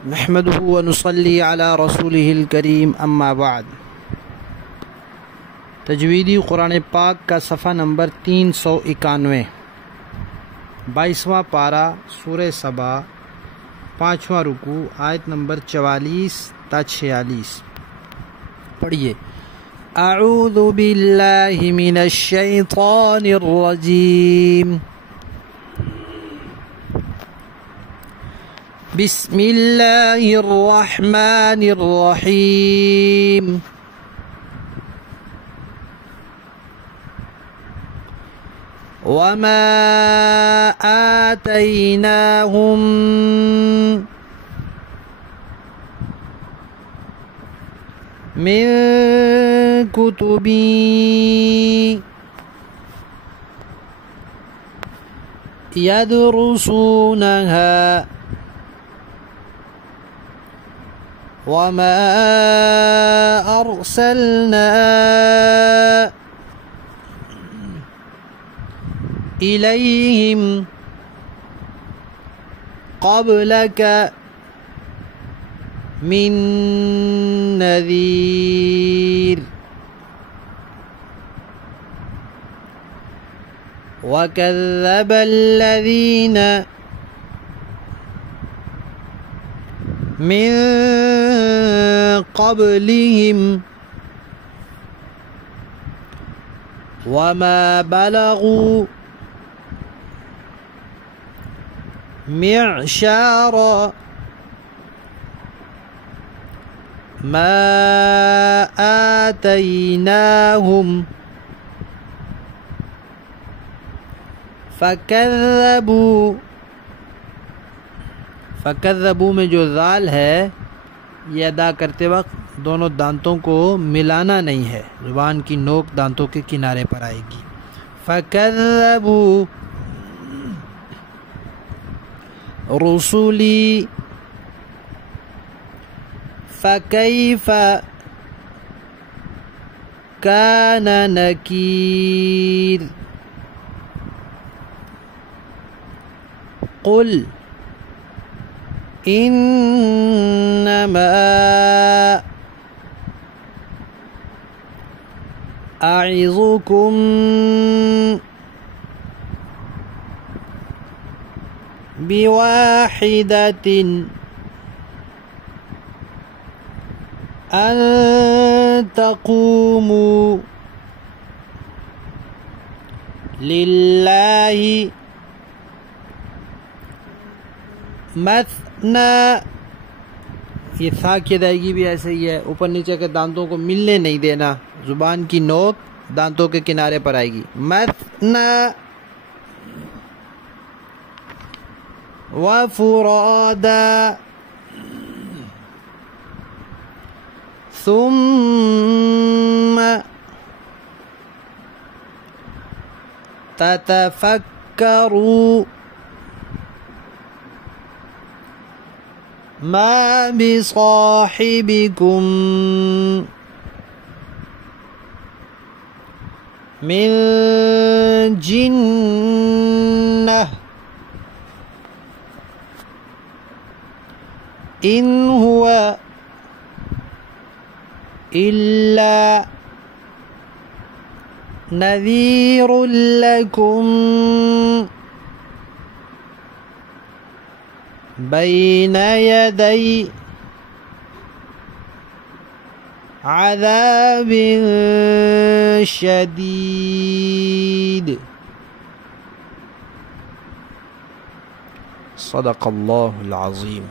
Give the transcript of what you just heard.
नहमदुहु व नुसल्ली अला रसूलिहिल करीम अम्मा बाद। तजवीदी कुरान पाक का सफ़ा नंबर 391, 22वां पारा, सूरह सबा, 5वां रुकू, आयत नंबर 44 ता 46। पढ़िए। अऊज़ु बिल्लाहि मिनश शैतानिर रजीम। बिस्मिल्लाहिर रहमानिर रहीम। वमा आतैनाहुम मिन कुतुबी यदरुसूनहा वमा अर्सलना इलैहिम क़ब्लक मिन नज़ीर वकज़्ज़ब अल्लज़ीन मिन क़ब्लिहिम वमा बलगू मिअशार मा आतैनाहुम फ़कज़्ज़बू में जो ज़ाल है ये अदा करते वक्त दोनों दांतों को मिलाना नहीं है, ज़ुबान की नोक दांतों के किनारे पर आएगी। फ़कज़्ज़बू रुसुली फ़कैफ़ कान नकीर। कुल इन्नमा अइज़ुकुम बिवाहिदतिन अन तक़ूमू लिल्लाहि मसना। ये था की अदायगी भी ऐसे ही है, ऊपर नीचे के दांतों को मिलने नहीं देना, जुबान की नोक दांतों के किनारे पर आएगी। मसना व फुरादा सुम्मा ततफक्करू मा बिसाहिबिकुम मिन जिन्नह इन हुवा इल्ला नज़ीरुल लकुम बैन यदै अज़ाबिन शदीद। सदक़ल्लाहुल अज़ीम।